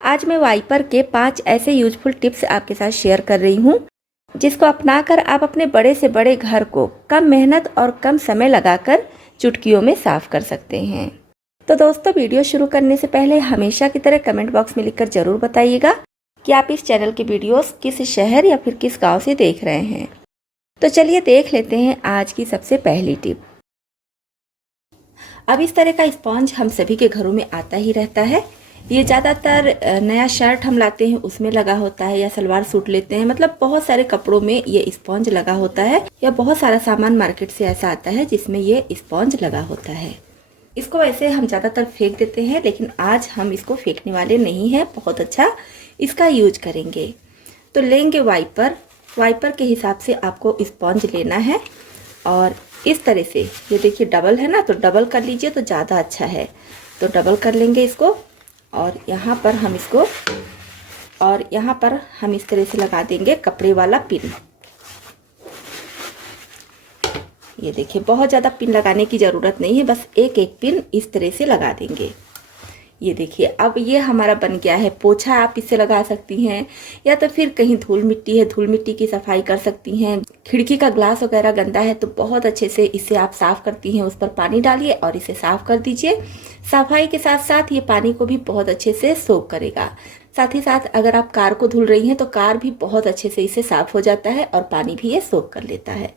आज मैं वाइपर के 5 ऐसे यूजफुल टिप्स आपके साथ शेयर कर रही हूँ, जिसको अपनाकर आप अपने बड़े से बड़े घर को कम मेहनत और कम समय लगाकर चुटकियों में साफ कर सकते हैं। तो दोस्तों, वीडियो शुरू करने से पहले हमेशा की तरह कमेंट बॉक्स में लिखकर ज़रूर बताइएगा कि आप इस चैनल की वीडियोस किस शहर या फिर किस गांव से देख रहे हैं। तो चलिए देख लेते हैं आज की सबसे पहली टिप। अब इस तरह का स्पॉन्ज हम सभी के घरों में आता ही रहता है। ये ज़्यादातर नया शर्ट हम लाते हैं उसमें लगा होता है, या सलवार सूट लेते हैं, मतलब बहुत सारे कपड़ों में ये स्पॉन्ज लगा होता है, या बहुत सारा सामान मार्केट से ऐसा आता है जिसमें ये स्पॉन्ज लगा होता है। इसको वैसे हम ज़्यादातर फेंक देते हैं, लेकिन आज हम इसको फेंकने वाले नहीं हैं, बहुत अच्छा इसका यूज करेंगे। तो लेंगे वाइपर के हिसाब से आपको स्पॉन्ज लेना है, और इस तरह से ये देखिए डबल है ना, तो डबल कर लीजिए तो ज़्यादा अच्छा है। तो डबल कर लेंगे इसको, और यहाँ पर हम इस तरह से लगा देंगे कपड़े वाला पिन। ये देखिए बहुत ज़्यादा पिन लगाने की ज़रूरत नहीं है, बस एक एक पिन इस तरह से लगा देंगे। ये देखिए अब ये हमारा बन गया है पोछा। आप इससे लगा सकती हैं, या तो फिर कहीं धूल मिट्टी है, धूल मिट्टी की सफाई कर सकती हैं। खिड़की का ग्लास वगैरह गंदा है तो बहुत अच्छे से इसे आप साफ़ करती हैं, उस पर पानी डालिए और इसे साफ़ कर दीजिए। सफाई के साथ साथ ये पानी को भी बहुत अच्छे से सोख करेगा। साथ ही साथ अगर आप कार को धुल रही हैं तो कार भी बहुत अच्छे से इसे साफ़ हो जाता है और पानी भी ये सोख कर लेता है।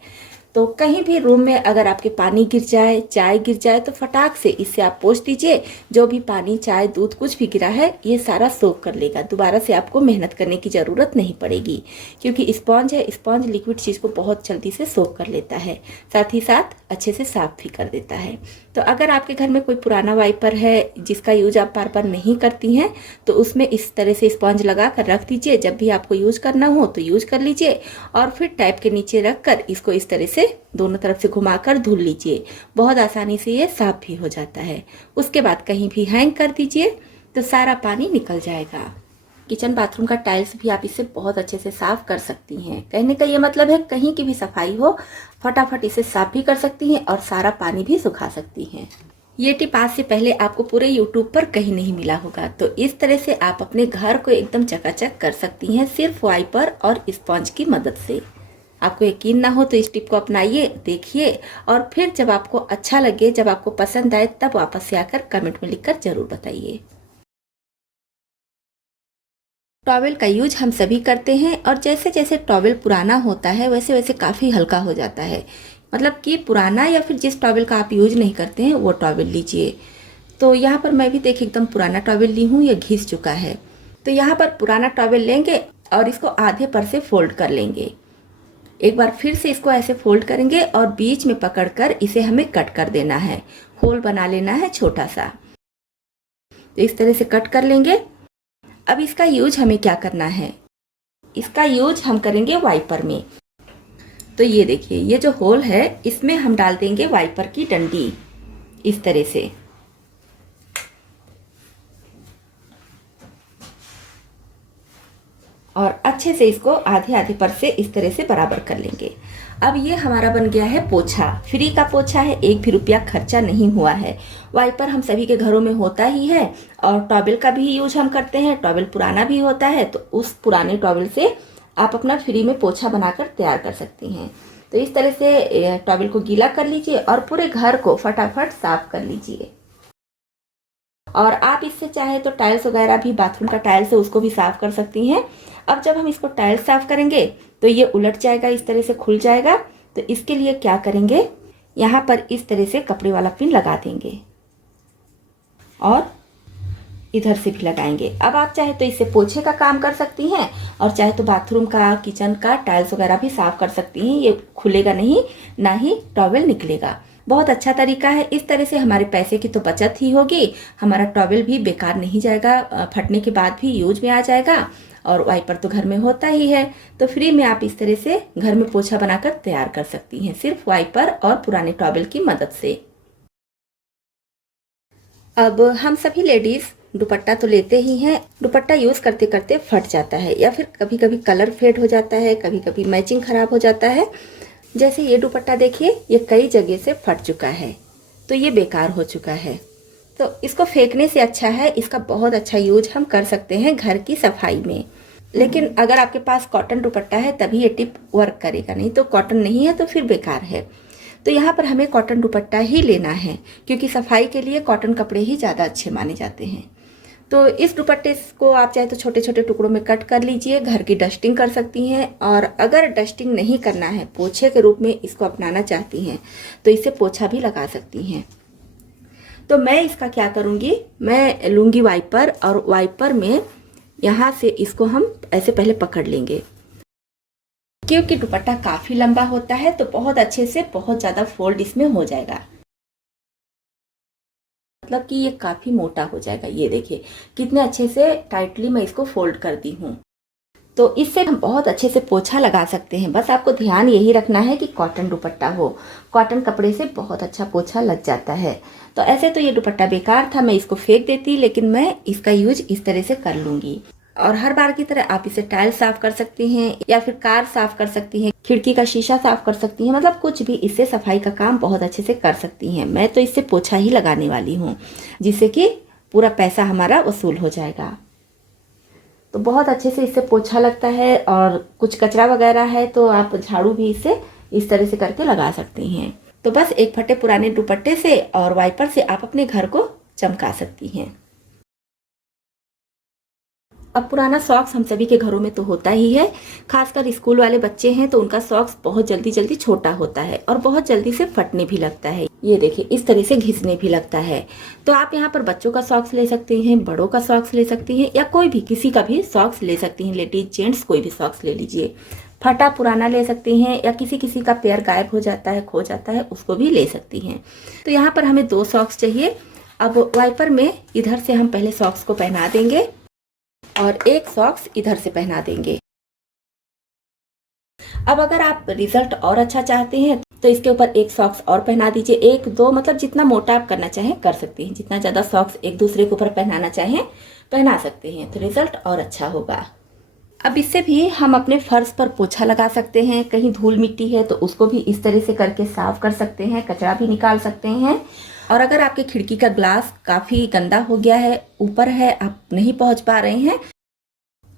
तो कहीं भी रूम में अगर आपके पानी गिर जाए, चाय गिर जाए, तो फटाक से इससे आप पोंछ दीजिए। जो भी पानी, चाय, दूध कुछ भी गिरा है ये सारा सोख कर लेगा। दोबारा से आपको मेहनत करने की ज़रूरत नहीं पड़ेगी, क्योंकि स्पॉन्ज है, स्पॉन्ज लिक्विड चीज़ को बहुत जल्दी से सोख कर लेता है, साथ ही साथ अच्छे से साफ भी कर देता है। तो अगर आपके घर में कोई पुराना वाइपर है जिसका यूज आप बार बार नहीं करती हैं, तो उसमें इस तरह से स्पॉन्ज लगा कर रख दीजिए। जब भी आपको यूज करना हो तो यूज कर लीजिए, और फिर टैप के नीचे रख कर इसको इस तरह से दोनों तरफ से घुमाकर धुल लीजिए। बहुत आसानी से ये साफ भी हो जाता है। उसके बाद कहीं भी हैंग कर दीजिए तो सारा पानी निकल जाएगा। किचन बाथरूम का टाइल्स भी आप इससे बहुत अच्छे से साफ कर सकती हैं। कहने का ये मतलब है कहीं की भी सफाई हो, फटाफट इसे साफ भी कर सकती हैं और सारा पानी भी सुखा सकती हैं। ये टिप आज से पहले आपको पूरे यूट्यूब पर कहीं नहीं मिला होगा। तो इस तरह से आप अपने घर को एकदम चकाचक कर सकती हैं, सिर्फ वाइपर और स्पॉन्ज की मदद से। आपको यकीन ना हो तो इस टिप को अपनाइए, देखिए, और फिर जब आपको अच्छा लगे, जब आपको पसंद आए, तब वापस से आकर कमेंट में लिखकर जरूर बताइए। टॉवेल का यूज हम सभी करते हैं, और जैसे जैसे टॉवेल पुराना होता है वैसे वैसे काफ़ी हल्का हो जाता है। मतलब कि पुराना, या फिर जिस टॉवेल का आप यूज नहीं करते हैं वो टॉवेल लीजिए। तो यहाँ पर मैं भी देखिए एकदम पुराना टॉवेल ली हूँ, ये घिस चुका है। तो यहाँ पर पुराना टॉवेल लेंगे और इसको आधे पर से फोल्ड कर लेंगे। एक बार फिर से इसको ऐसे फोल्ड करेंगे और बीच में पकड़कर इसे हमें कट कर देना है, होल बना लेना है छोटा सा। तो इस तरह से कट कर लेंगे। अब इसका यूज हमें क्या करना है, इसका यूज हम करेंगे वाइपर में। तो ये देखिए ये जो होल है इसमें हम डाल देंगे वाइपर की डंडी इस तरह से, और अच्छे से इसको आधे आधे पर से इस तरह से बराबर कर लेंगे। अब ये हमारा बन गया है पोछा। फ्री का पोछा है, एक भी रुपया खर्चा नहीं हुआ है। वाइपर हम सभी के घरों में होता ही है, और टॉवेल का भी यूज हम करते हैं। टॉवेल पुराना भी होता है तो उस पुराने टॉवेल से आप अपना फ्री में पोछा बनाकर तैयार कर सकती हैं। तो इस तरह से टॉवेल को गीला कर लीजिए और पूरे घर को फटाफट साफ कर लीजिए। और आप इससे चाहे तो टाइल्स वगैरह भी, बाथरूम का टाइल्स है उसको भी साफ कर सकती हैं। अब जब हम इसको टाइल्स साफ करेंगे तो ये उलट जाएगा, इस तरह से खुल जाएगा। तो इसके लिए क्या करेंगे, यहाँ पर इस तरह से कपड़े वाला पिन लगा देंगे, और इधर से भी लगाएंगे। अब आप चाहे तो इससे पोछे का काम कर सकती हैं, और चाहे तो बाथरूम का, किचन का टाइल्स वगैरह भी साफ कर सकती हैं। ये खुलेगा नहीं, ना ही टॉवेल निकलेगा। बहुत अच्छा तरीका है। इस तरह से हमारे पैसे की तो बचत ही होगी, हमारा टॉवेल भी बेकार नहीं जाएगा, फटने के बाद भी यूज में आ जाएगा, और वाइपर तो घर में होता ही है। तो फ्री में आप इस तरह से घर में पोछा बनाकर तैयार कर सकती हैं, सिर्फ वाइपर और पुराने टॉवेल की मदद से। अब हम सभी लेडीज दुपट्टा तो लेते ही हैं। दुपट्टा यूज करते करते फट जाता है, या फिर कभी कभी कलर फेड हो जाता है, कभी कभी मैचिंग खराब हो जाता है। जैसे ये दुपट्टा देखिए, ये कई जगह से फट चुका है, तो ये बेकार हो चुका है। तो इसको फेंकने से अच्छा है, इसका बहुत अच्छा यूज हम कर सकते हैं घर की सफाई में। लेकिन अगर आपके पास कॉटन दुपट्टा है तभी ये टिप वर्क करेगा, नहीं तो कॉटन नहीं है तो फिर बेकार है। तो यहाँ पर हमें कॉटन दुपट्टा ही लेना है, क्योंकि सफाई के लिए कॉटन कपड़े ही ज़्यादा अच्छे माने जाते हैं। तो इस दुपट्टे को आप चाहे तो छोटे छोटे टुकड़ों में कट कर लीजिए, घर की डस्टिंग कर सकती हैं। और अगर डस्टिंग नहीं करना है, पोछे के रूप में इसको अपनाना चाहती हैं, तो इसे पोछा भी लगा सकती हैं। तो मैं इसका क्या करूँगी, मैं लूँगी वाइपर, और वाइपर में यहाँ से इसको हम ऐसे पहले पकड़ लेंगे, क्योंकि दुपट्टा काफ़ी लंबा होता है तो बहुत अच्छे से बहुत ज़्यादा फोल्ड इसमें हो जाएगा, मतलब कि ये काफ़ी मोटा हो जाएगा। ये देखिए कितने अच्छे से टाइटली मैं इसको फोल्ड कर दी हूँ। तो इससे हम बहुत अच्छे से पोछा लगा सकते हैं। बस आपको ध्यान यही रखना है कि कॉटन दुपट्टा हो, कॉटन कपड़े से बहुत अच्छा पोछा लग जाता है। तो ऐसे तो ये दुपट्टा बेकार था, मैं इसको फेंक देती, लेकिन मैं इसका यूज इस तरह से कर लूँगी। और हर बार की तरह आप इसे टाइल साफ कर सकती हैं, या फिर कार साफ कर सकती हैं, खिड़की का शीशा साफ कर सकती हैं, मतलब कुछ भी इससे सफाई का काम बहुत अच्छे से कर सकती हैं। मैं तो इससे पोछा ही लगाने वाली हूँ, जिससे कि पूरा पैसा हमारा वसूल हो जाएगा। तो बहुत अच्छे से इससे पोछा लगता है, और कुछ कचरा वगैरह है तो आप झाड़ू भी इससे इस तरह से करके लगा सकती हैं। तो बस एक फटे पुराने दुपट्टे से और वाइपर से आप अपने घर को चमका सकती हैं। अब पुराना सॉक्स हम सभी के घरों में तो होता ही है, खासकर स्कूल वाले बच्चे हैं तो उनका सॉक्स बहुत जल्दी जल्दी छोटा होता है और बहुत जल्दी से फटने भी लगता है। ये देखिए इस तरह से घिसने भी लगता है। तो आप यहाँ पर बच्चों का सॉक्स ले सकते हैं, बड़ों का सॉक्स ले सकती हैं, या कोई भी किसी का भी सॉक्स ले सकती हैं। लेडीज जेंट्स कोई भी सॉक्स ले लीजिए। फटा पुराना ले सकती हैं, या किसी किसी का पैर गायब हो जाता है, खो जाता है, उसको भी ले सकती हैं। तो यहाँ पर हमें 2 सॉक्स चाहिए। अब वाइपर में इधर से हम पहले सॉक्स को पहना देंगे और एक सॉक्स इधर से पहना देंगे। अब अगर आप रिजल्ट और अच्छा चाहते हैं तो इसके ऊपर एक सॉक्स और पहना दीजिए। 1 2 मतलब जितना मोटा आप करना चाहें कर सकते हैं, जितना ज़्यादा सॉक्स एक दूसरे के ऊपर पहनाना चाहें पहना सकते हैं, तो रिजल्ट और अच्छा होगा। अब इससे भी हम अपने फर्श पर पोछा लगा सकते हैं। कहीं धूल मिट्टी है तो उसको भी इस तरह से करके साफ कर सकते हैं, कचरा भी निकाल सकते हैं। और अगर आपके खिड़की का ग्लास काफ़ी गंदा हो गया है, ऊपर है, आप नहीं पहुंच पा रहे हैं,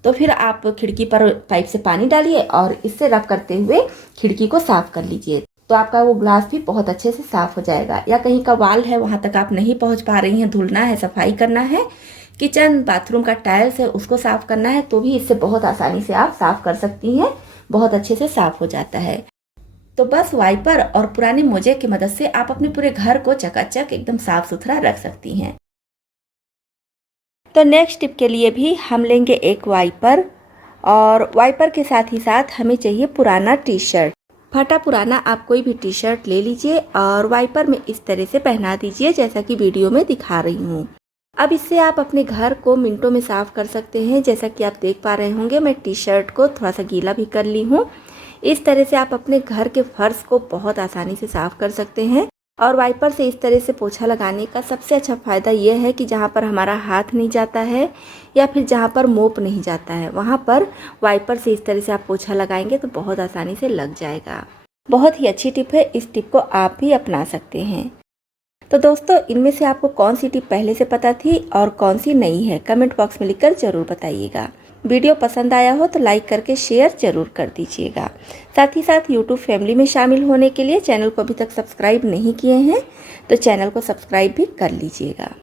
तो फिर आप खिड़की पर पाइप से पानी डालिए और इससे रब करते हुए खिड़की को साफ कर लीजिए, तो आपका वो ग्लास भी बहुत अच्छे से साफ हो जाएगा। या कहीं का वाल है, वहां तक आप नहीं पहुंच पा रही हैं, धुलना है, सफाई करना है, किचन बाथरूम का टाइल्स है उसको साफ करना है, तो भी इससे बहुत आसानी से आप साफ कर सकती हैं, बहुत अच्छे से साफ हो जाता है। तो बस वाइपर और पुराने मोजे की मदद से आप अपने पूरे घर को चकाचक एकदम साफ सुथरा रख सकती हैं। तो नेक्स्ट टिप के लिए भी हम लेंगे एक वाइपर, और वाइपर के साथ ही साथ हमें चाहिए पुराना टी शर्ट। फटा पुराना आप कोई भी टी शर्ट ले लीजिए और वाइपर में इस तरह से पहना दीजिए, जैसा कि वीडियो में दिखा रही हूँ। अब इससे आप अपने घर को मिनटों में साफ कर सकते हैं। जैसा कि आप देख पा रहे होंगे, मैं टी शर्ट को थोड़ा सा गीला भी कर ली हूँ। इस तरह से आप अपने घर के फर्श को बहुत आसानी से साफ कर सकते हैं। और वाइपर से इस तरह से पोछा लगाने का सबसे अच्छा फ़ायदा यह है कि जहाँ पर हमारा हाथ नहीं जाता है या फिर जहाँ पर मोप नहीं जाता है, वहाँ पर वाइपर से इस तरह से आप पोछा लगाएंगे तो बहुत आसानी से लग जाएगा। बहुत ही अच्छी टिप है, इस टिप को आप भी अपना सकते हैं। तो दोस्तों, इनमें से आपको कौन सी टिप पहले से पता थी और कौन सी नई है, कमेंट बॉक्स में लिखकर ज़रूर बताइएगा। वीडियो पसंद आया हो तो लाइक करके शेयर ज़रूर कर दीजिएगा। साथ ही साथ यूट्यूब फैमिली में शामिल होने के लिए चैनल को अभी तक सब्सक्राइब नहीं किए हैं तो चैनल को सब्सक्राइब भी कर लीजिएगा।